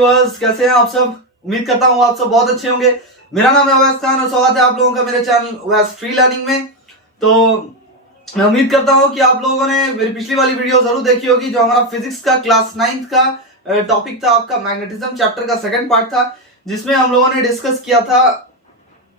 Viewers, कैसे हैं आप सब। उम्मीद करता हूँ आप सब बहुत अच्छे होंगे। मेरा नाम है अवैस खान और स्वागत है आप लोगों का मेरे चैनल अवैस फ्री लर्निंग में। तो मैं उम्मीद करता हूँ कि आप लोगों ने मेरी पिछली वाली वीडियो जरूर देखी होगी, जो हमारा फिजिक्स का क्लास 9th का टॉपिक था, आपका मैग्नेटिज्म चैप्टर का सेकंड पार्ट था, जिसमें हम लोगों ने डिस्कस किया था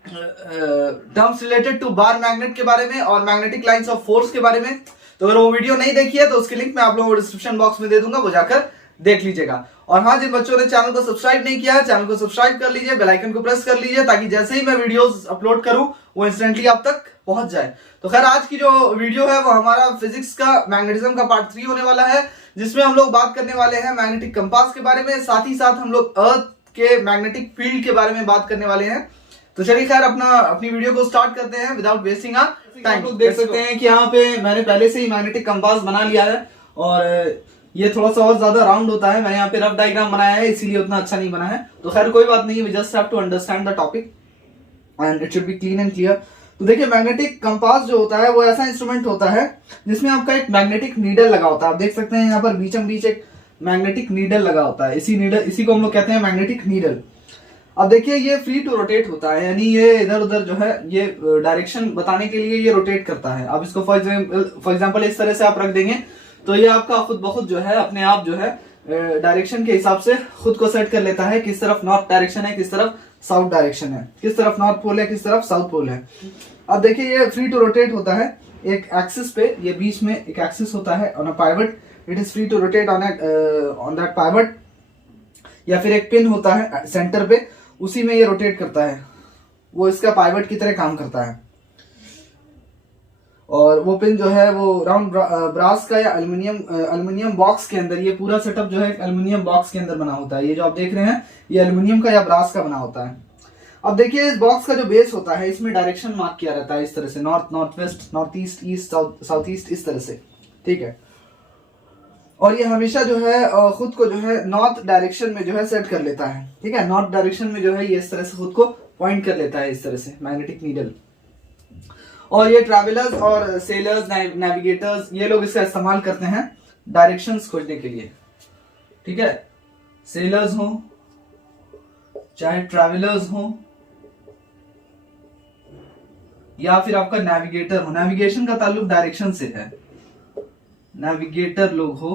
terms related to bar magnet के बारे में और मैग्नेटिक लाइंस ऑफ फोर्स के बारे में। तो अगर वो वीडियो नहीं देखी है तो उसकी लिंक मैं आप लोगों को डिस्क्रिप्शन बॉक्स में दे दूंगा, वो जाकर देख लीजिएगा। और हाँ, जिन बच्चों ने चैनल को सब्सक्राइब नहीं किया है, चैनल को सब्सक्राइब कर लीजिए, बेल आइकन को प्रेस कर लीजिए, ताकि जैसे ही मैं वीडियोस अपलोड करूं वो इंस्टेंटली आप तक पहुंच जाए। तो खैर, आज की जो वीडियो है वो हमारा फिजिक्स का मैग्नेटिज्म का पार्ट 3 होने वाला है, जिसमें हम लोग बात करने वाले हैं मैग्नेटिक कंपास के बारे में, साथ ही साथ हम लोग अर्थ के मैग्नेटिक फील्ड के बारे में बात करने वाले हैं। तो चलिए खैर अपनी वीडियो को स्टार्ट करते हैं विदाउट वेस्टिंग टाइम। लोग देख सकते हैं कि यहाँ पे मैंने पहले से ही मैग्नेटिक कंपास बना लिया है और ये थोड़ा सा और ज्यादा राउंड होता है। मैंने यहाँ पे रफ डायग्राम बनाया है, इसीलिए उतना अच्छा नहीं बना है। तो खैर कोई बात नहीं, we just have to understand the topic and it should be clean and clear. तो देखिए, मैग्नेटिक कंपास जो होता है वो ऐसा इंस्ट्रूमेंट होता है जिसमें आपका एक मैग्नेटिक नीडल लगा होता है। आप देख सकते हैं यहाँ पर बीचों बीच एक मैग्नेटिक नीडल लगा होता है। इसी को हम लोग कहते हैं मैग्नेटिक नीडल। अब देखिए, ये फ्री टू रोटेट होता है, यानी ये इधर उधर जो है ये डायरेक्शन बताने के लिए ये रोटेट करता है। अब इसको फॉर एग्जांपल इस तरह से आप रख देंगे तो ये आपका खुद ब खुद जो है अपने आप जो है डायरेक्शन के हिसाब से खुद को सेट कर लेता है, किस तरफ नॉर्थ डायरेक्शन है, किस तरफ साउथ डायरेक्शन है, किस तरफ नॉर्थ पोल है, किस तरफ साउथ पोल है। अब देखिए, ये फ्री टू रोटेट होता है एक एक्सिस पे, ये बीच में एक एक्सिस होता है on a pivot. It is free to rotate on that pivot, या फिर एक पिन होता है सेंटर पे, उसी में ये रोटेट करता है, वो इसका पाइवट की तरह काम करता है। और वो पिन जो है वो राउंड ब्रास का या एल्युमिनियम बॉक्स के अंदर, ये पूरा सेटअप जो है एल्युमिनियम बॉक्स के अंदर बना होता है। ये जो आप देख रहे हैं ये एल्युमिनियम का या ब्रास का बना होता है। अब देखिए, इस बॉक्स का जो बेस होता है इसमें डायरेक्शन मार्क किया रहता है इस तरह से, north, north west, north east, east south east, इस तरह से, ठीक है। और ये हमेशा जो है खुद को जो है नॉर्थ डायरेक्शन में जो है सेट कर लेता है, ठीक है। नॉर्थ डायरेक्शन में जो है ये इस तरह से खुद को पॉइंट कर लेता है, इस तरह से मैग्नेटिक नीडल। और ये ट्रैवलर्स और सेलर्स, नेविगेटर्स, ये लोग इसका इस्तेमाल करते हैं डायरेक्शंस खोजने के लिए, ठीक है। सेलर्स हो चाहे ट्रैवलर्स हो या फिर आपका नेविगेटर हो, नेविगेशन का ताल्लुक डायरेक्शन से है। नेविगेटर लोग हो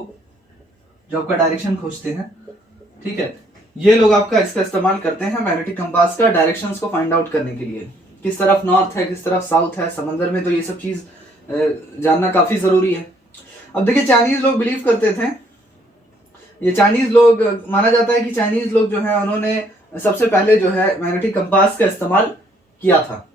जो आपका डायरेक्शन खोजते हैं, ठीक है। ये लोग आपका इसका इस्तेमाल करते हैं मैग्नेटिक कंपास का डायरेक्शंस को फाइंड आउट करने के लिए, किस तरफ नॉर्थ है, किस तरफ साउथ है। समंदर में तो ये सब चीज जानना काफी जरूरी है। अब देखिए, चाइनीज लोग बिलीव करते थे, ये चाइनीज लोग, माना जाता है कि चाइनीज लोग जो है उन्होंने सबसे पहले जो है मैग्नेटिक कंपास का इस्तेमाल किया था।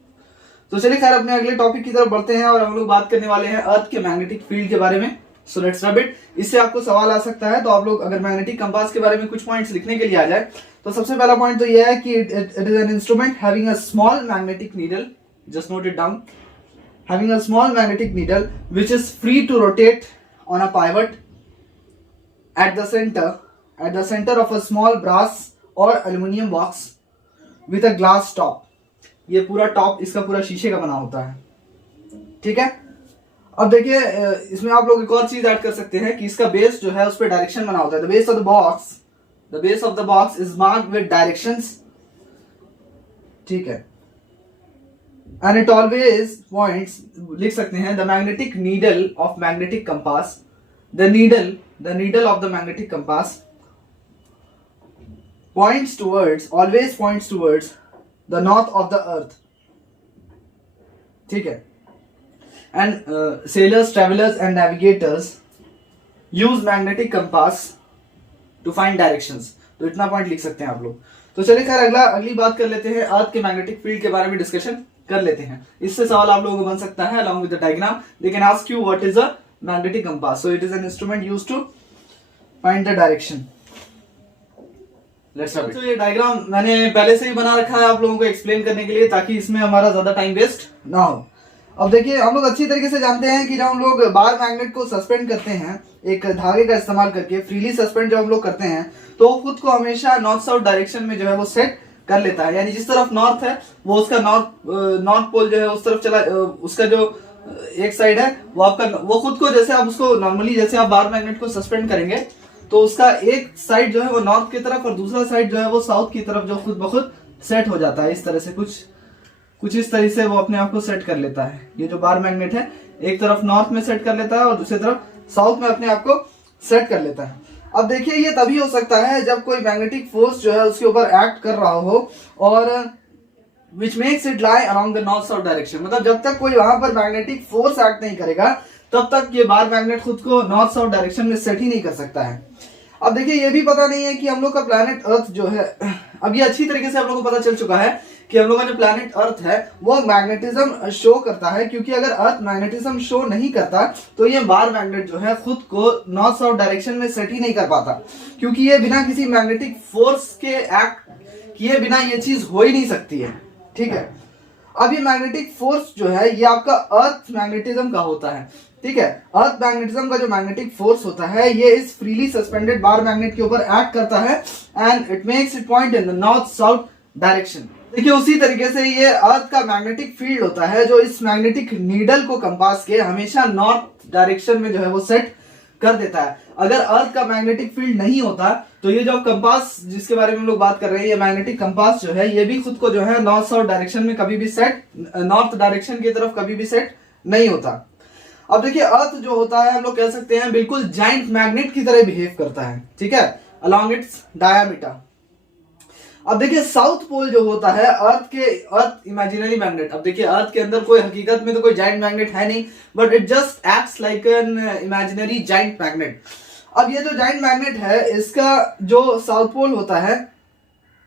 तो चलिए खैर अपने अगले टॉपिक की तरफ बढ़ते हैं और हम लोग बात करने वाले हैं अर्थ के मैग्नेटिक फील्ड के बारे में। So let's rub it. इससे आपको सवाल आ सकता है, तो आप लोग अगर मैग्नेटिक कंपास के बारे में कुछ पॉइंट्स लिखने के लिए आ जाए तो सबसे पहला पॉइंट तो यह है कि it is an instrument having a small magnetic needle, just note it down, having a small magnetic needle which is free to rotate on a pivot at the centre of a small brass और aluminium box with a glass top. ये पूरा top इसका पूरा शीशे का बना होता है, ठीक है। अब देखिए, इसमें आप लोग एक और चीज ऐड कर सकते हैं कि इसका बेस जो है उस पर डायरेक्शन बना होता है। The base of the box is marked with directions, ठीक है। एंड इट ऑलवेज पॉइंट्स, लिख सकते हैं, the magnetic needle of magnetic compass, the needle of the magnetic compass always points towards the north of the earth, ठीक है। And sailors, travelers and navigators use magnetic compass to find directions। तो इतना point लिख सकते हैं आप लोग। तो चलिए खैर अगली बात कर लेते हैं, अर्थ के मैग्नेटिक फील्ड के बारे में डिस्कशन कर लेते हैं। इससे सवाल आप लोगों को बन सकता है along with the diagram, they can ask you what is a magnetic compass। So it is an instrument used to find the direction। तो ये डायग्राम मैंने पहले से ही बना रखा है आप लोगों को एक्सप्लेन करने के लिए, ताकि इसमें हमारा ज्यादा टाइम वेस्ट ना हो। अब देखिए, हम लोग अच्छी तरीके से जानते हैं कि जब हम लोग बार मैग्नेट को सस्पेंड करते हैं एक धागे का इस्तेमाल करके, फ्रीली सस्पेंड जब हम लोग करते हैं तो खुद को हमेशा नॉर्थ साउथ डायरेक्शन में जो है वो सेट कर लेता है। यानी जिस तरफ नॉर्थ है वो उसका नॉर्थ पोल जो है उस तरफ चला, उसका जो एक साइड है वो आपका, वो खुद को, जैसे आप उसको नॉर्मली जैसे आप बार मैग्नेट को सस्पेंड करेंगे तो उसका एक साइड जो है वो नॉर्थ की तरफ और दूसरा साइड जो है वो साउथ की तरफ जो खुद ब खुद सेट हो जाता है। इस तरह से कुछ इस तरह से वो अपने आप को सेट कर लेता है। ये जो बार मैग्नेट है एक तरफ नॉर्थ में सेट कर लेता है और दूसरी तरफ साउथ में अपने आप को सेट कर लेता है। अब देखिए ये तभी हो सकता है जब कोई मैग्नेटिक फोर्स जो है उसके ऊपर एक्ट कर रहा हो और which makes it lie along the north south direction. मतलब जब तक कोई वहां पर मैग्नेटिक फोर्स एक्ट नहीं करेगा तब तक ये बार मैग्नेट खुद को नॉर्थ साउथ डायरेक्शन में सेट ही नहीं कर सकता है। अब देखिए ये भी पता नहीं है कि हम लोग का प्लैनेट अर्थ जो है, अब ये अच्छी तरीके से हम लोग को पता चल चुका है कि हम लोग का जो प्लैनेट अर्थ है वो मैग्नेटिज्म शो करता है, क्योंकि अगर अर्थ मैग्नेटिज्म शो नहीं करता तो ये बार मैग्नेट जो है खुद को नॉर्थ साउथ डायरेक्शन में सेट ही नहीं कर पाता, क्योंकि ये बिना किसी मैग्नेटिक फोर्स के एक्ट किए बिना ये चीज हो ही नहीं सकती है। ठीक है, अब ये मैग्नेटिक फोर्स जो है ये आपका अर्थ मैग्नेटिज्म का होता है। ठीक है, अर्थ मैग्नेटिज्म का जो मैग्नेटिक फोर्स होता है ये इस फ्रीली सस्पेंडेड बार मैग्नेट के ऊपर एक्ट करता है and it makes it point in the north south direction. देखिए उसी तरीके से ये अर्थ का मैग्नेटिक फील्ड होता है जो इस मैग्नेटिक नीडल को कंपास के हमेशा नॉर्थ डायरेक्शन में जो है वो सेट कर देता है। अगर अर्थ का मैग्नेटिक फील्ड नहीं होता तो ये जो कंपास जिसके बारे में हम लोग बात कर रहे हैं, ये मैग्नेटिक कंपास जो है ये भी खुद को जो है नॉर्थ साउथ डायरेक्शन में कभी भी सेट, नॉर्थ डायरेक्शन की तरफ कभी भी सेट नहीं होता। अब देखिए अर्थ जो होता है हम लोग कह सकते हैं बिल्कुल जाइंट मैग्नेट की तरह बिहेव करता है। ठीक है, अलोंग इट्स डायामीटर। अब देखिए साउथ पोल जो होता है अर्थ इमेजिनरी मैग्नेट। अब देखिए अर्थ के अंदर कोई हकीकत में तो कोई जाइंट मैग्नेट है नहीं, but it just acts like an imaginary giant magnet. अब ये जो जाइंट मैग्नेट है इसका जो साउथ पोल होता है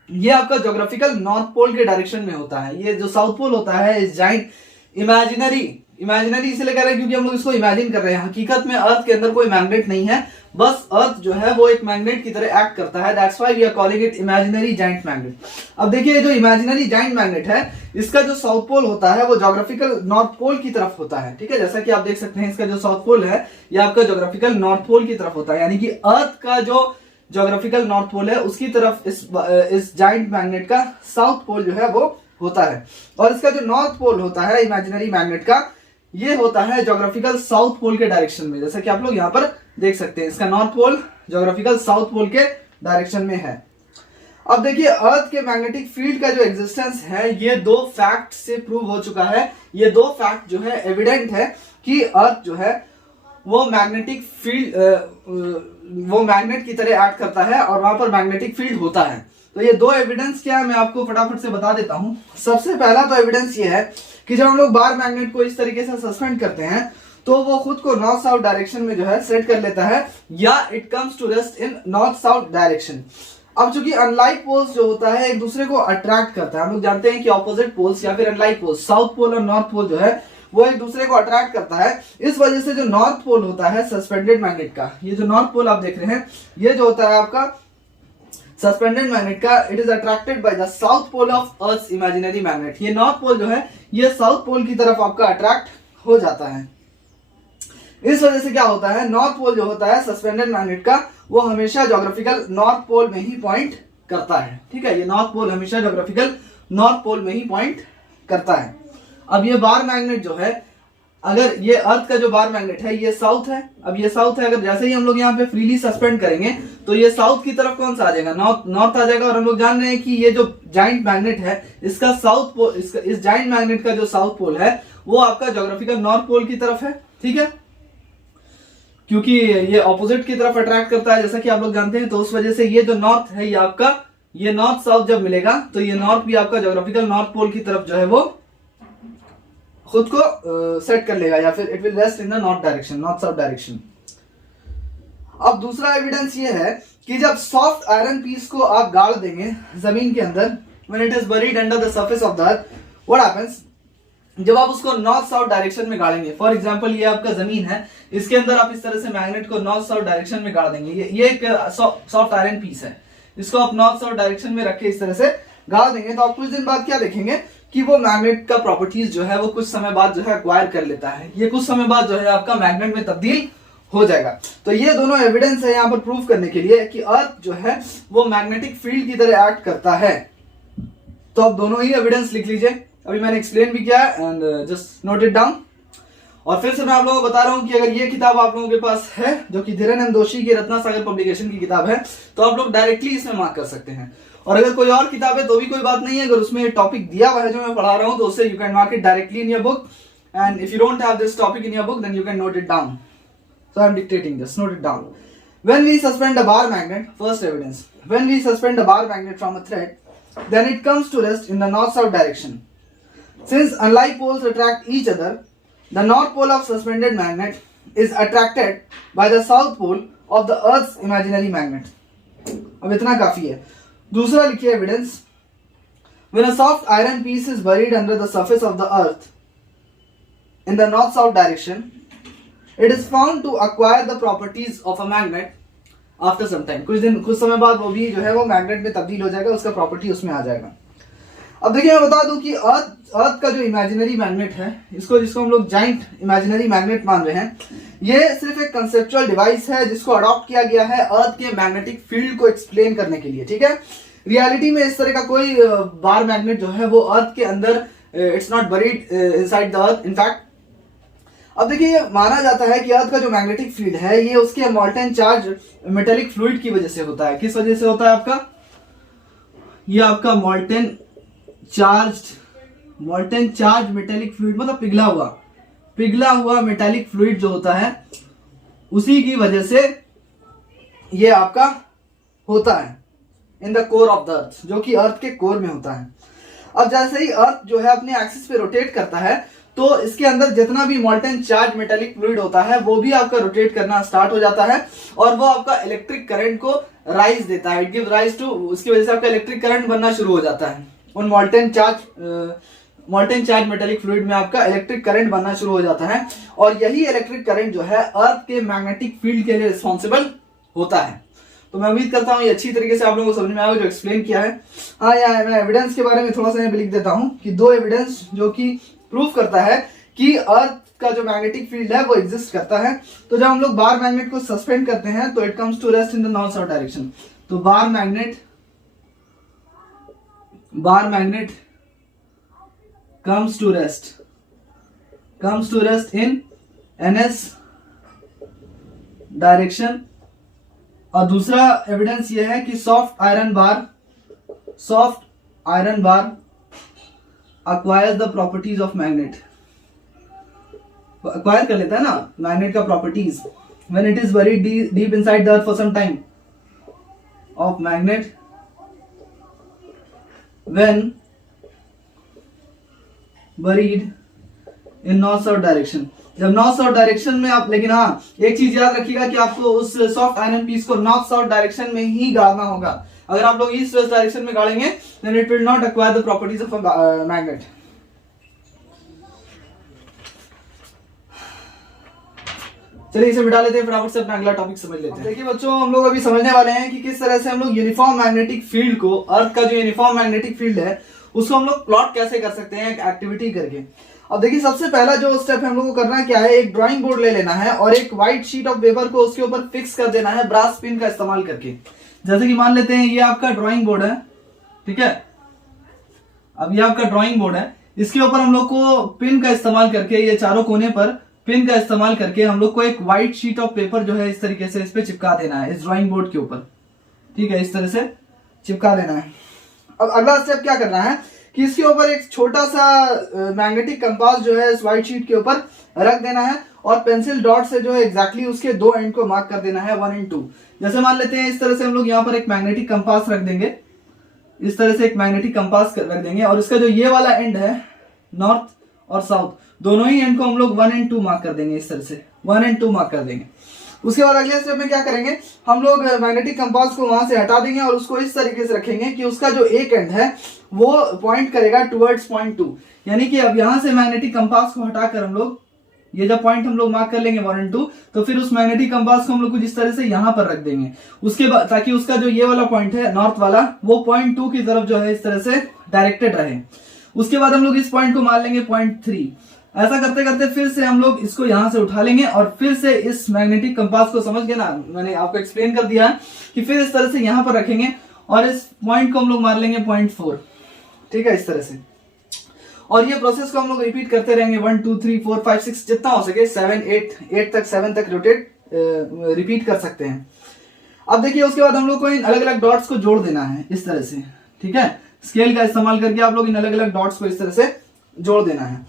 ये आपका ज्योग्राफिकल नॉर्थ पोल के डायरेक्शन में होता है। ये जो साउथ पोल होता है इस जाइंट इमेजिनरी इसलिए कह रहे हैं क्योंकि हम लोग इसको इमेजिन कर रहे हैं। हकीकत में अर्थ के अंदर कोई मैग्नेट नहीं है, बस अर्थ जो है वो एक मैग्नेट की तरह एक्ट करता है। That's why we are calling it imaginary giant magnet. अब देखिए जो इमेजिनरी जाइंट मैग्नेट है इसका जो साउथ पोल होता है वो ज्योग्राफिकल नॉर्थ पोल की तरफ होता है। ठीक है, जैसा कि आप देख सकते हैं इसका जो साउथ पोल है ये आपका ज्योग्राफिकल नॉर्थ पोल की तरफ होता है, यानी कि अर्थ का जो ज्योग्राफिकल नॉर्थ पोल है उसकी तरफ इस जाइंट मैग्नेट का साउथ पोल जो है वो होता है। और इसका जो नॉर्थ पोल होता है इमेजिनरी मैग्नेट का ये होता है ज्योग्राफिकल साउथ पोल के डायरेक्शन में, जैसा कि आप लोग यहाँ पर देख सकते हैं इसका north pole geographical south pole के डायरेक्शन में है। अब देखिए अर्थ के मैग्नेटिक फील्ड का जो एग्जिस्टेंस है ये दो फैक्ट से प्रूव हो चुका है। ये दो फैक्ट जो है एविडेंट है कि अर्थ जो है वो मैग्नेटिक फील्ड वो मैग्नेट की तरह एक्ट करता है और वहां पर मैग्नेटिक फील्ड होता है। तो ये दो एविडेंस क्या है मैं आपको फटाफट से बता देता हूं। सबसे पहला तो एविडेंस ये है कि जब हम लोग बार मैग्नेट को इस तरीके से सस्पेंड करते हैं तो वो खुद को नॉर्थ साउथ डायरेक्शन में जो है सेट कर लेता है, या it comes to rest in north south direction. अब चूंकि अनलाइक पोल्स जो होता है एक दूसरे को अट्रैक्ट करता है, हम लोग जानते हैं कि ऑपोजिट पोल्स या फिर अनलाइक पोल्स साउथ पोल और नॉर्थ पोल जो है वो एक दूसरे को अट्रैक्ट करता है। इस वजह से जो नॉर्थ पोल होता है सस्पेंडेड मैग्नेट का, ये जो नॉर्थ पोल आप देख रहे हैं ये जो होता है आपका सस्पेंडेड मैग्नेट का, it is attracted by the south pole of earth imaginary magnet. ये नॉर्थ पोल जो है ये साउथ पोल की तरफ आपका अट्रैक्ट हो जाता है। इस वजह से क्या होता है, नॉर्थ पोल जो होता है सस्पेंडेड मैग्नेट का वो हमेशा ज्योग्राफिकल नॉर्थ पोल में ही पॉइंट करता है। ठीक है, ये नॉर्थ पोल हमेशा ज्योग्राफिकल नॉर्थ पोल में ही पॉइंट करता है। अब ये बार मैग्नेट जो है, अगर ये अर्थ का जो बार मैग्नेट है ये साउथ है, अब ये साउथ है, अगर जैसे ही हम लोग यहाँ पे फ्रीली सस्पेंड करेंगे तो ये साउथ की तरफ कौन सा आ जाएगा, नॉर्थ आ जाएगा। और हम लोग जान रहे हैं कि ये जो जाइंट मैग्नेट है इसका साउथ पोल, इस जाइंट मैग्नेट का जो साउथ पोल है वो आपका ज्योग्राफिकल नॉर्थ पोल की तरफ है। ठीक है, क्योंकि ये ऑपोजिट की तरफ अट्रैक्ट करता है जैसा कि आप लोग जानते हैं, तो उस वजह से ये जो नॉर्थ है ये आपका, ये नॉर्थ साउथ जब मिलेगा तो ये नॉर्थ भी आपका ज्योग्राफिकल नॉर्थ पोल की तरफ जो है वो खुद को सेट कर लेगा, या फिर it will rest in the north direction, north south direction. अब दूसरा एविडेंस ये है कि जब सॉफ्ट आयरन पीस को आप गाड़ देंगे जमीन के अंदर, when it is buried under the surface of the earth, what happens, जब आप उसको नॉर्थ साउथ डायरेक्शन में गाड़ेंगे, फॉर एग्जांपल ये आपका जमीन है, इसके अंदर आप इस तरह से मैग्नेट को नॉर्थ साउथ डायरेक्शन में गाड़ देंगे। ये एक सॉफ्ट आयरन पीस है, इसको आप नॉर्थ साउथ डायरेक्शन में रख के इस तरह से गाड़ देंगे तो आप कुछ दिन बाद क्या देखेंगे कि वो मैग्नेट का प्रॉपर्टीज जो है वो कुछ समय बाद जो है एक्वायर कर लेता है, ये कुछ समय बाद जो है आपका मैग्नेट में तब्दील हो जाएगा। तो ये दोनों एविडेंस है यहाँ पर प्रूव करने के लिए कि अर्थ जो है वो मैग्नेटिक फील्ड की तरह एक्ट करता है। तो आप दोनों ही एविडेंस लिख लीजिए, अभी मैंने एक्सप्लेन भी किया and just note it down. और फिर से मैं आप लोगों को बता रहा हूं कि अगर ये किताब आप लोगों के पास है, जो कि धीरेन्द्र दोषी की रत्ना सागर पब्लिकेशन की किताब है, तो आप लोग डायरेक्टली इसमें मार्क कर सकते हैं। और अगर कोई और किताब है तो भी कोई बात नहीं है, अगर उसमें टॉपिक दिया हुआ है जो मैं पढ़ा रहा हूं तो उससे you can mark it directly in your book, and if you don't have this topic in your book then you can note it down. So I am dictating this, note it down. When we suspend a bar magnet, first evidence, when we suspend a bar magnet from a thread, then it comes to rest in the north-south direction. Since unlike poles attract each other, the north pole of suspended magnet is attracted by the south pole of the Earth's imaginary magnet. अब इतना काफी है। दूसरा लिखिए evidence. When a soft iron piece is buried under the surface of the Earth in the north-south direction, it is found to acquire the properties of a magnet after some time. कुछ समय बाद वो भी जो है वो magnet में तब्दील हो जाएगा, उसका प्रॉपर्टी उसमें आ जाएगा। अब देखिए मैं बता दूं कि अर्थ का जो इमेजिनरी मैग्नेट है, जिसको हम लोग जाइंट इमेजिनरी मैग्नेट मान रहे हैं, ये सिर्फ एक कंसेप्चुअल डिवाइस है जिसको अडॉप्ट किया गया है अर्थ के मैग्नेटिक फील्ड को एक्सप्लेन करने के लिए, ठीक है। रियलिटी में इस तरह का कोई बार मैग्नेट जो है वो अर्थ के अंदर, it's not buried inside the earth. In fact अब देखिए ये माना जाता है कि अर्थ का जो मैग्नेटिक फील्ड है ये उसके मॉल्टेन चार्ज मेटेलिक फ्लूइड की वजह से होता है। किस वजह से होता है आपका? ये आपका मॉल्टेन चार्ज मेटेलिक फ्लूइड, मतलब पिघला हुआ मेटेलिक फ्लूइड जो होता है उसी की वजह से ये आपका होता है in the core of the earth, जो कि अर्थ के कोर में होता है। अब जैसे ही अर्थ जो है अपने एक्सिस पे रोटेट करता है तो इसके अंदर जितना भी मॉल्टेन चार्ज मेटेलिक फ्लूइड होता है वो भी आपका रोटेट करना स्टार्ट हो जाता है और वो आपका इलेक्ट्रिक करंट को राइज देता है। इट गिव राइज टू, उसकी वजह से आपका इलेक्ट्रिक करंट बनना शुरू हो जाता है। उन मॉल्टेन चार्ज मेटेलिक फ्लूइड में आपका इलेक्ट्रिक करंट बनना शुरू हो जाता है और यही इलेक्ट्रिक करंट जो है अर्थ के मैग्नेटिक फील्ड के लिए रिस्पॉन्सिबल होता है। तो मैं उम्मीद करता हूँ ये अच्छी तरीके से आप लोगों को समझ में आएगा जो एक्सप्लेन किया है। हाँ, यहाँ मैं एविडेंस के बारे में थोड़ा सा यहाँ लिख देता हूँ कि 2 एविडेंस जो कि प्रूव करता है कि अर्थ का जो मैग्नेटिक फील्ड है वो एग्जिस्ट करता है। तो जब हम लोग बार मैग्नेट को सस्पेंड करते हैं तो it comes to rest in the north south direction. तो bar magnet comes to rest in NS direction. और दूसरा एविडेंस ये है कि soft iron bar acquires the properties of magnet, acquire कर लेता है ना मैग्नेट का properties when it is buried deep inside the earth for some time of magnet when buried in north south direction। जब north south direction में आप, लेकिन हाँ एक चीज याद रखिएगा कि आपको उस सॉफ्ट आयरन पीस को नॉर्थ साउथ डायरेक्शन में ही गाड़ना होगा। अगर आप लोग ईस्ट वेस्ट डायरेक्शन में गाड़ेंगे then it will not acquire the properties of a magnet। चलिए इसे मिटा लेते हैं, फटाफट से अपना अगला टॉपिक समझ लेते हैं। देखिए बच्चों, हम लोग अभी समझने वाले हैं कि किस तरह से हम लोग यूनिफॉर्म मैग्नेटिक फील्ड को, अर्थ का जो यूनिफॉर्म मैग्नेटिक फील्ड है उसको हम लोग प्लॉट कैसे कर सकते हैं एक एक्टिविटी करके। अब देखिए सबसे पहला जो स्टेप हम लोग को करना है क्या है, एक ड्राइंग बोर्ड ले लेना है और एक व्हाइट शीट ऑफ पेपर को उसके ऊपर फिक्स कर देना है ब्रास पिन का इस्तेमाल करके। जैसे कि मान लेते हैं ये आपका ड्राइंग बोर्ड है, ठीक है। अब ये आपका ड्राइंग बोर्ड है, इसके ऊपर हम लोग को पिन का इस्तेमाल करके, ये चारों कोने पर पिन का इस्तेमाल करके हम लोग को एक व्हाइट शीट ऑफ पेपर जो है इस तरीके से इस पे चिपका देना है, इस ड्राइंग बोर्ड के ऊपर, ठीक है। इस तरह से चिपका देना है। अब अगला स्टेप क्या करना है कि इसके ऊपर एक छोटा सा मैग्नेटिक कंपास जो है इस व्हाइट शीट के ऊपर रख देना है और पेंसिल डॉट से जो है एग्जैक्टली उसके 2 एंड को मार्क कर देना है 1 और 2। जैसे मान लेते हैं इस तरह से हम लोग यहाँ पर एक मैग्नेटिक कंपास रख देंगे, इस तरह से एक मैग्नेटिक कंपास रख देंगे और इसका जो ये वाला एंड है नॉर्थ और साउथ, दोनों ही एंड को हम लोग 1 और 2 मार्क कर देंगे, इस तरह से 1 और 2 मार्क कर देंगे। उसके बाद अगले स्टेप में क्या करेंगे, हम लोग मैग्नेटिक कंपास को वहां से हटा देंगे और उसको इस तरीके से रखेंगे कि उसका जो एक एंड है वो पॉइंट करेगा टुवर्ड्स पॉइंट 2। यानी कि अब यहां से मैग्नेटिक कंपास को हटाकर हम लोग ये जब पॉइंट हम लोग मार्क कर लेंगे 1 और 2, तो फिर उस मैग्नेटिक कंपास को हम लोग कुछ इस तरह से यहाँ पर रख देंगे। उसके बाद ताकि उसका जो ये वाला पॉइंट है नॉर्थ वाला वो पॉइंट 2 की तरफ जो है इस तरह से डायरेक्टेड रहे। उसके बाद हम लोग इस पॉइंट को मान लेंगे पॉइंट 3। ऐसा करते करते फिर से हम लोग इसको यहां से उठा लेंगे और फिर से इस मैग्नेटिक कंपास को, समझ गए ना, मैंने आपको एक्सप्लेन कर दिया कि फिर इस तरह से यहां पर रखेंगे और इस पॉइंट को हम लोग मार लेंगे पॉइंट 4, ठीक है, इस तरह से। और ये प्रोसेस को हम लोग रिपीट करते रहेंगे 1 2 3 4 5 6 जितना हो सके 7 8 तक 7 तक रोटेट रिपीट कर सकते हैं। अब देखिए उसके बाद हम लोग को इन अलग अलग डॉट्स को जोड़ देना है इस तरह से, ठीक है। स्केल का इस्तेमाल करके आप लोग इन अलग अलग डॉट्स को इस तरह से जोड़ देना है।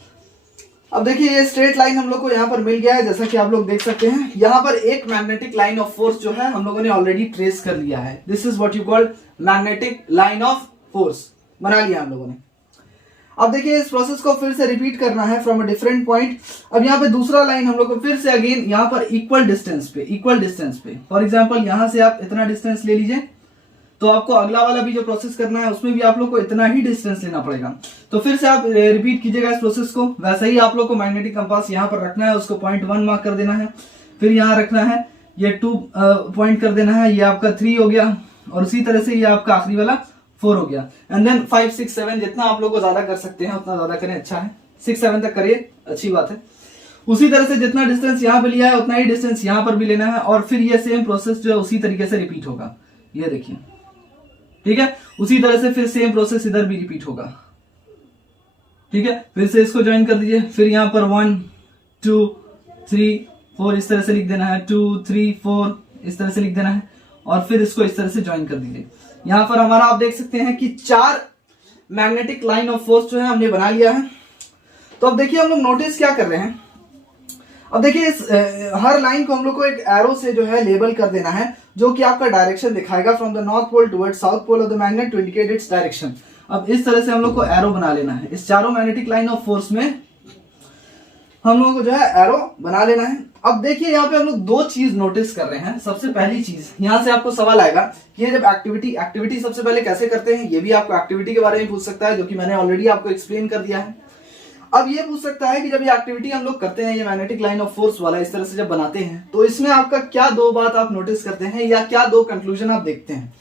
अब देखिए ये स्ट्रेट लाइन हम लोग को यहाँ पर मिल गया है, जैसा कि आप लोग देख सकते हैं। यहाँ पर एक मैग्नेटिक लाइन ऑफ फोर्स जो है हम लोगों ने ऑलरेडी ट्रेस कर लिया है। This is what you call magnetic line of force, बना लिया हम लोगों ने। अब देखिए इस प्रोसेस को फिर से रिपीट करना है फ्रॉम अ डिफरेंट पॉइंट। अब यहाँ पे दूसरा लाइन हम लोग को फिर से अगेन यहाँ पर इक्वल डिस्टेंस पे फॉर एग्जांपल यहाँ से आप इतना डिस्टेंस ले लीजिए, तो आपको अगला वाला भी जो प्रोसेस करना है उसमें भी आप लोग को इतना ही डिस्टेंस लेना पड़ेगा। तो फिर से आप रिपीट कीजिएगा इस प्रोसेस को। वैसे ही आप लोग को मैग्नेटिक कंपास यहाँ पर रखना है, उसको पॉइंट 1 मार्क कर देना है, फिर यहाँ रखना है, ये 2 पॉइंट कर देना है, ये आपका 3 हो गया, और उसी तरह से ये आपका आखिरी वाला 4 हो गया। एंड देन 5 6 7 जितना आप लोग को ज्यादा कर सकते हैं उतना ज्यादा करें, अच्छा है। 6 7 तक करिए, अच्छी बात है। उसी तरह से जितना डिस्टेंस यहाँ पे लिया है उतना ही डिस्टेंस यहाँ पर भी लेना है, और फिर ये सेम प्रोसेस जो है उसी तरीके से रिपीट होगा। ये देखिए, ठीक है। उसी तरह से फिर सेम प्रोसेस इधर भी रिपीट होगा, ठीक है। फिर से इसको ज्वाइन कर दीजिए, फिर यहाँ पर 1 2 3 4 इस तरह से लिख देना है, 2 3 4 इस तरह से लिख देना है, और फिर इसको इस तरह से ज्वाइन कर दीजिए। यहां पर हमारा आप देख सकते हैं कि 4 मैग्नेटिक लाइन ऑफ फोर्स जो है हमने बना लिया है। तो अब देखिए हम लोग नोटिस क्या कर रहे हैं। अब देखिए इस हर लाइन को हम लोग को एक एरो से जो है लेबल कर देना है, जो कि आपका डायरेक्शन दिखाएगा from the north pole towards south pole of the magnet to indicate its direction. अब इस तरह से हम लोग को एरो बना लेना है। इस चारों मैग्नेटिक लाइन ऑफ फोर्स में हम लोगों को जो है एरो बना लेना है। अब देखिए यहाँ पे हम लोग 2 चीज नोटिस कर रहे हैं। सबसे पहली चीज, यहाँ से आपको सवाल आएगा कि ये जब एक्टिविटी सबसे पहले कैसे करते हैं, ये भी आपको एक्टिविटी के बारे में पूछ सकता है, जो कि मैंने ऑलरेडी आपको एक्सप्लेन कर दिया है। अब ये पूछ सकता है कि जब ये एक्टिविटी हम लोग करते हैं, ये मैग्नेटिक लाइन ऑफ फोर्स वाला इस तरह से जब बनाते हैं, तो इसमें आपका क्या 2 बात आप नोटिस करते हैं या क्या 2 कंक्लूजन आप देखते हैं।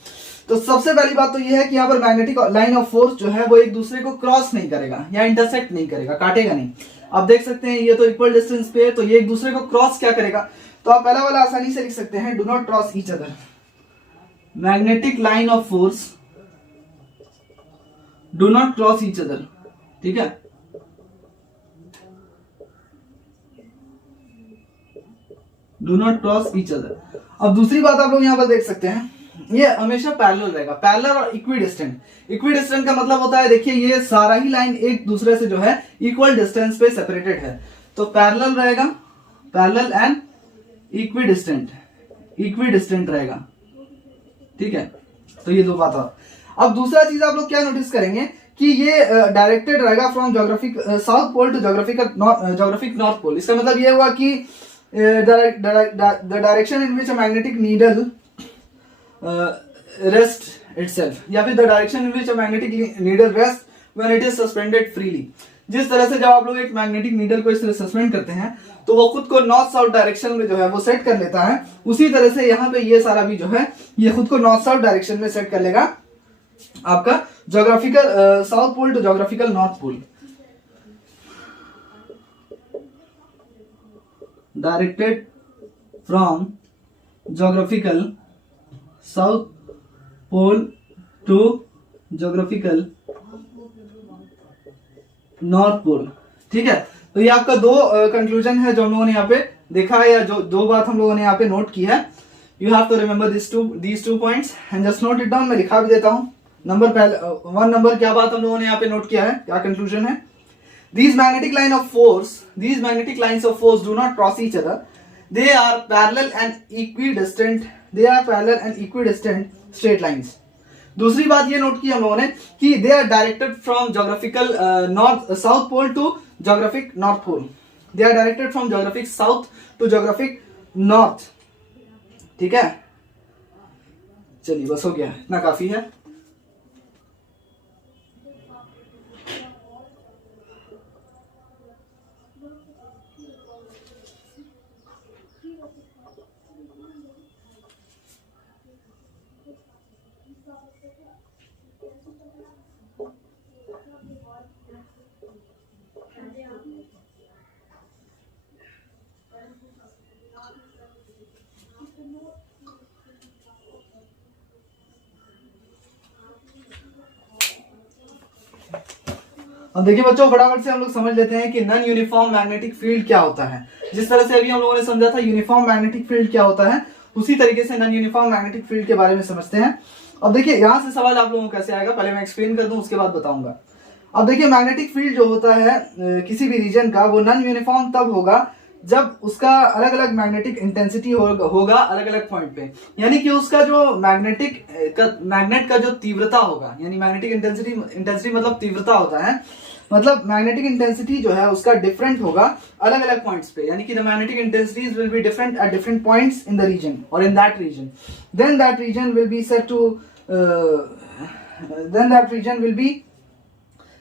तो सबसे पहली बात तो ये है कि यहाँ पर मैग्नेटिक लाइन ऑफ फोर्स जो है वो एक दूसरे को क्रॉस नहीं करेगा या इंटरसेक्ट नहीं करेगा, काटेगा नहीं। आप देख सकते हैं ये तो इक्वल डिस्टेंस पे है, तो ये एक दूसरे को क्रॉस क्या करेगा, तो आप पहला वाला आसानी से लिख सकते हैं, do not cross each other. Magnetic line of force do not cross each other, ठीक है। Do not cross each other. अब दूसरी बात आप लोग यहां पर देख सकते हैं, ये हमेशा पैरेलल रहेगा। पैरेलल और इक्विडिस्टेंट। इक्विडिस्टेंट का मतलब होता है, देखिए ये सारा ही लाइन एक दूसरे से जो है इक्वल डिस्टेंस पे सेपरेटेड है, तो पैरेलल रहेगा, पैरेलल एंड इक्विडिस्टेंट रहेगा, ठीक है। तो ये 2 बात और। अब दूसरा चीज आप लोग क्या नोटिस करेंगे कि ये डायरेक्टेड रहेगा from geographic south pole to geographic north pole. इसका मतलब ये हुआ कि the direction in which a magnetic needle rests itself, या फिर the direction in which a magnetic needle rests when it is suspended freely। जिस तरह से जब आप लोग एक मैग्नेटिक नीडल को इस तरह सस्पेंड करते हैं तो वो खुद को नॉर्थ साउथ डायरेक्शन में जो है वो सेट कर लेता है, उसी तरह से यहाँ पे ये सारा भी जो है ये खुद को नॉर्थ साउथ डायरेक्शन में सेट कर लेगा, आपका geographical south pole to geographical north pole. Directed from geographical south pole to geographical north pole, ठीक है। तो ये आपका 2 कंक्लूजन है जो हम लोगों ने यहाँ पे देखा है, या जो 2 बात हम लोगों ने यहाँ पे नोट की है। You have to remember these two points and just note it down। मैं लिखा भी देता हूँ। नंबर पहले 1 नंबर क्या बात हम लोगों ने यहाँ पे नोट किया है, क्या कंक्लूजन है। These magnetic lines of force do not cross each other. They are parallel and equidistant straight lines. दूसरी बात ये नोट की हम लोगों ने कि they are directed from geographical south pole to geographic north pole. They are directed from geographic south to geographic north, ठीक है। चलिए बस हो गया, इतना काफी है। अब देखिए बच्चों, फटाफट से हम लोग समझ लेते हैं कि नॉन यूनिफॉर्म मैग्नेटिक फील्ड क्या होता है। जिस तरह से अभी हम लोगों ने समझा था यूनिफॉर्म मैग्नेटिक फील्ड क्या होता है, उसी तरीके से नॉन यूनिफॉर्म मैग्नेटिक फील्ड के बारे में समझते हैं। अब देखिए यहाँ से सवाल आप लोगों को कैसे आएगा, पहले मैं एक्सप्लेन कर दूं, उसके बाद बताऊंगा। अब देखिए मैग्नेटिक फील्ड जो होता है किसी भी रीजन का, वो नॉन यूनिफॉर्म तब होगा जब उसका अलग अलग मैग्नेटिक इंटेंसिटी होगा अलग अलग पॉइंट पे। यानी कि उसका जो मैग्नेट का जो तीव्रता होगा, यानी मैग्नेटिक इंटेंसिटी मतलब तीव्रता होता है, मतलब मैग्नेटिक इंटेंसिटी जो है उसका डिफरेंट होगा अलग अलग पॉइंट्स पे। यानी कि the magnetic intensities will be different at different points in the region और in that region, then that region will be set to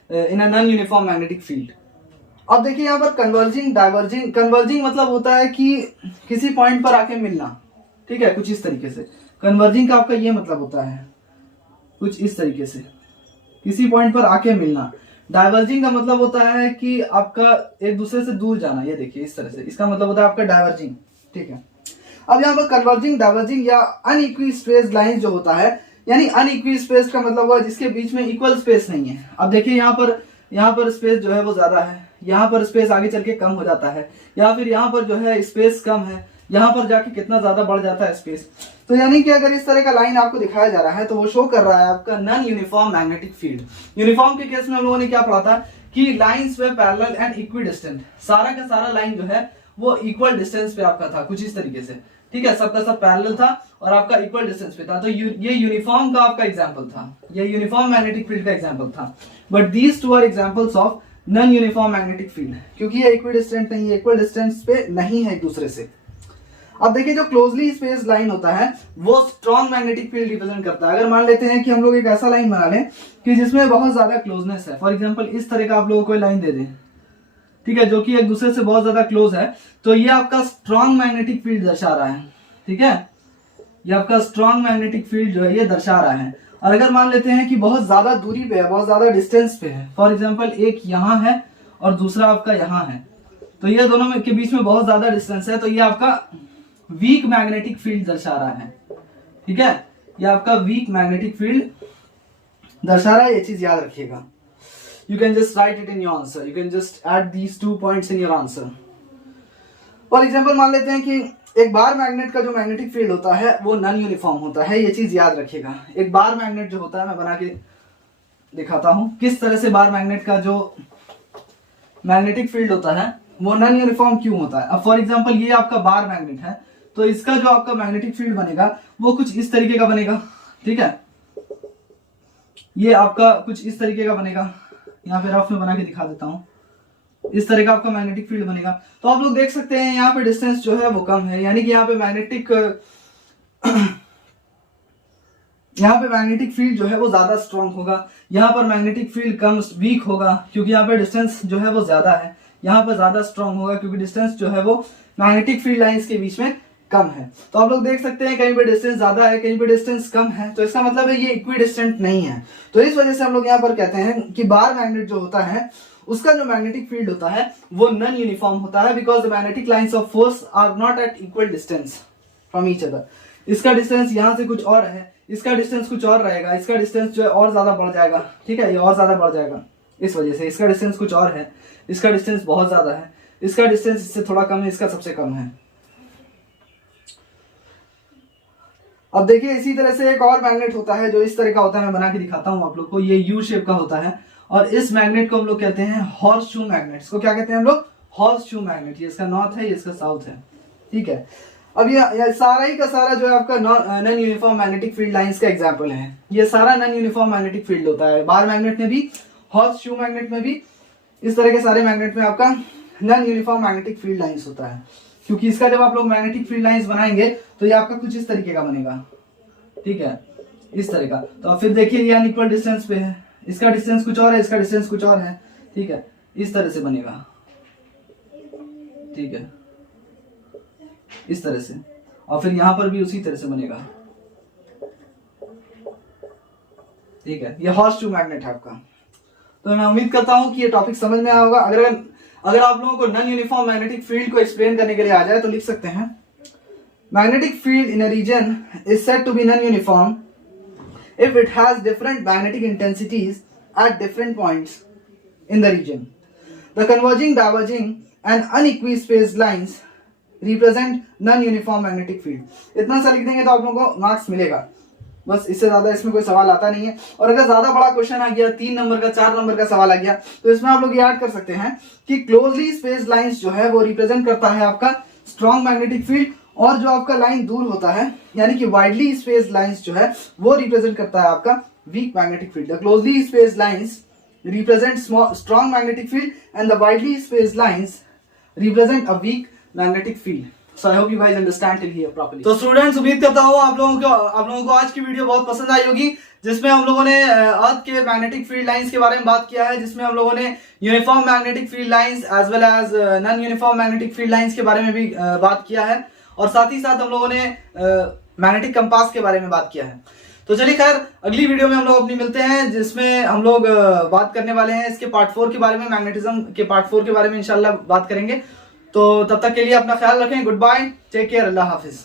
in a non uniform magnetic field. अब देखिए यहाँ पर कन्वर्जिंग डाइवर्जिंग, कन्वर्जिंग मतलब होता है कि किसी पॉइंट पर आके मिलना, ठीक है, कुछ इस तरीके से। कन्वर्जिंग का आपका ये मतलब होता है कुछ इस तरीके से, किसी पॉइंट पर आके मिलना। डाइवर्जिंग का मतलब होता है कि आपका एक दूसरे से दूर जाना, ये देखिए इस तरह से, इसका मतलब होता है आपका डाइवर्जिंग, ठीक है। अब यहाँ पर कन्वर्जिंग, डाइवर्जिंग या अनइक्वी स्पेस लाइन जो होता है, यानी अनइक्वी स्पेस का मतलब हुआ जिसके बीच में इक्वल स्पेस नहीं है। अब देखिए यहाँ पर स्पेस जो है वो ज्यादा है, यहाँ पर स्पेस आगे चल के कम हो जाता है, या फिर यहाँ पर जो है स्पेस कम है, यहाँ पर जाके कितना ज्यादा बढ़ जाता है स्पेस। तो यानी कि अगर इस तरह का लाइन आपको दिखाया जा रहा है तो वो शो कर रहा है आपका non uniform magnetic field. Uniform के केस में हम लोगों ने क्या पढ़ा था कि lines way parallel and equi distant, सारा का सारा लाइन जो है वो इक्वल डिस्टेंस पे आपका था, कुछ इस तरीके से, ठीक है, सबका सब पैरेलल था और आपका इक्वल डिस्टेंस पे था। तो ये यूनिफॉर्म का आपका एग्जांपल था, ये यूनिफॉर्म मैग्नेटिक फील्ड का एग्जांपल था। But these two are examples of non uniform magnetic field, क्योंकि ये इक्वी डिस्टेंट नहीं है, इक्वल डिस्टेंस पे नहीं है एक दूसरे से। अब देखिए जो क्लोजली स्पेस लाइन होता है वो स्ट्रॉन्ग मैग्नेटिक फील्ड रिप्रेजेंट करता है। अगर मान लेते हैं कि हम लोग एक ऐसा लाइन बना लें कि जिसमें बहुत ज्यादा क्लोजनेस है, फॉर एग्जांपल इस तरह का आप लोगों को कोई लाइन दे दें, ठीक है, जो कि एक दूसरे से बहुत ज्यादा क्लोज है, तो ये आपका स्ट्रॉन्ग मैग्नेटिक फील्ड दर्शा रहा है, ठीक है, ये आपका स्ट्रॉन्ग मैग्नेटिक फील्ड जो है ये दर्शा रहा है। और अगर मान लेते हैं कि बहुत ज्यादा दूरी पे है, बहुत ज्यादा डिस्टेंस पे है, फॉर एग्जांपल एक यहाँ है और दूसरा आपका यहाँ है, तो ये दोनों के बीच में बहुत ज्यादा डिस्टेंस है, तो ये आपका वीक मैग्नेटिक फील्ड दर्शा रहा है, ठीक है, ये आपका वीक मैग्नेटिक फील्ड दर्शा रहा है, ये चीज याद रखिएगा। You can just right it in your answer, you can just add these 2 points in your answer. For example मान लेते हैं कि एक बार मैग्नेट का जो मैग्नेटिक फील्ड होता है वो नॉन यूनिफॉर्म होता है, ये चीज याद रखिएगा। एक बार मैग्नेट जो होता है, मैं बना के दिखाता हूं किस तरह से बार मैग्नेट का जो मैग्नेटिक फील्ड होता है वो नॉन यूनिफॉर्म क्यों होता है। अब फॉर एग्जांपल ये आपका बार मैग्नेट है, तो इसका जो आपका मैग्नेटिक फील्ड बनेगा वो कुछ इस तरीके का बनेगा, ठीक है, ये आपका कुछ इस तरीके का बनेगा, यहाँ पे रफ में बना के दिखा देता हूं, इस तरह का आपका मैग्नेटिक फील्ड बनेगा। तो आप लोग देख सकते हैं यहाँ पे डिस्टेंस जो है वो कम है, यानी कि यहाँ पे मैग्नेटिक फील्ड जो है वो ज्यादा स्ट्रांग होगा, यहाँ पर मैग्नेटिक फील्ड कम वीक होगा क्योंकि यहाँ पे डिस्टेंस जो है वो ज्यादा है, यहाँ पर ज्यादा स्ट्रांग होगा क्योंकि डिस्टेंस जो है वो मैग्नेटिक फील्ड लाइंस के बीच में कम है। तो आप लोग देख सकते हैं कहीं पे डिस्टेंस ज्यादा है, कहीं पे डिस्टेंस कम है, तो इसका मतलब है ये इक्वी डिस्टेंट नहीं है। तो इस वजह से हम लोग यहाँ पर कहते हैं कि बार मैग्नेट जो होता है उसका जो मैग्नेटिक फील्ड होता है वो नॉन यूनिफॉर्म होता है, because the magnetic lines of force are not at equal distance from each other. इसका डिस्टेंस यहाँ से कुछ और है, इसका डिस्टेंस कुछ और रहेगा, इसका डिस्टेंस जो है और ज्यादा बढ़ जाएगा, ठीक है, ये और ज्यादा बढ़ जाएगा, इस वजह से इसका डिस्टेंस कुछ और है, इसका डिस्टेंस बहुत ज्यादा है, इसका डिस्टेंस इससे थोड़ा कम है, इसका सबसे कम है। अब देखिए इसी तरह से एक और मैग्नेट होता है जो इस तरह का होता है, मैं बना के दिखाता हूं आप लोग को, ये यू शेप का होता है और इस मैग्नेट को हम लोग कहते हैं हॉर्स शू मैग्नेट। इसको क्या कहते हैं हम लोग? Horse shoe magnet. ये इसका नॉर्थ है, ये इसका साउथ है, ठीक है। अब ये सारा ही का सारा जो है आपका non uniform magnetic field lines का एग्जांपल है। ये सारा नॉन यूनिफॉर्म मैग्नेटिक फील्ड होता है, बार मैग्नेट में भी, हॉर्स शू मैग्नेट में भी, इस तरह के सारे मैग्नेट में आपका non uniform magnetic field lines होता है। क्योंकि इसका जब आप लोग मैग्नेटिक फील्ड लाइंस बनाएंगे तो ये आपका कुछ इस तरीके का बनेगा, ठीक है, इस तरह का। तो फिर देखिए ये अनइक्वल डिस्टेंस पे है, इसका डिस्टेंस कुछ और है, इसका डिस्टेंस कुछ और है, ठीक है, इस तरह से बनेगा, ठीक है, इस तरह से। और फिर यहां पर भी उसी तरह से बनेगा, ठीक है। ये हॉर्स शू मैग्नेट है आपका। तो मैं उम्मीद करता हूं कि ये टॉपिक समझ में आया होगा। अगर आप लोगों को नॉन यूनिफॉर्म मैग्नेटिक फील्ड को एक्सप्लेन करने के लिए आ जाए तो लिख सकते हैं, magnetic field in a region is said to be non uniform if it has different magnetic intensities at different points in the region. The converging, diverging and unequispaced lines represent non-uniform magnetic field. इतना सा लिख देंगे तो आप लोगों को marks मिलेगा, बस इससे ज्यादा इसमें कोई सवाल आता नहीं है। और अगर ज्यादा बड़ा क्वेश्चन आ गया, 3 नंबर का 4 नंबर का सवाल आ गया, तो इसमें आप लोग याद कर सकते हैं कि क्लोजली स्पेस्ड लाइंस जो है वो रिप्रेजेंट करता है आपका स्ट्रॉन्ग मैग्नेटिक फील्ड, और जो आपका लाइन दूर होता है यानी कि वाइडली स्पेस्ड लाइंस जो है वो रिप्रेजेंट करता है आपका weak magnetic field. The closely spaced lines represent strong magnetic field and the widely spaced lines represent a weak magnetic field. So I hope you guys understand till here properly. तो students, उम्मीद करता हूँ आप लोगों को आज की video बहुत पसंद आई होगी, जिसमें हम लोगों ने अर्थ के मैग्नेटिक फील्ड लाइंस के बारे में बात किया है, जिसमें हम लोगों ने uniform magnetic field lines as well as non uniform magnetic field lines के बारे में भी बात किया है, और साथ ही साथ हम लोगों ने मैग्नेटिक कंपास के बारे में बात किया है। तो चलिए खैर, अगली वीडियो में हम लोग अपनी मिलते हैं, जिसमें हम लोग बात करने वाले हैं इसके पार्ट 4 के बारे में, मैग्नेटिज्म के पार्ट 4 के बारे में इंशाल्लाह बात करेंगे। तो तब तक के लिए अपना ख्याल रखें। गुड बाय, टेक केयर, अल्लाह हाफिज।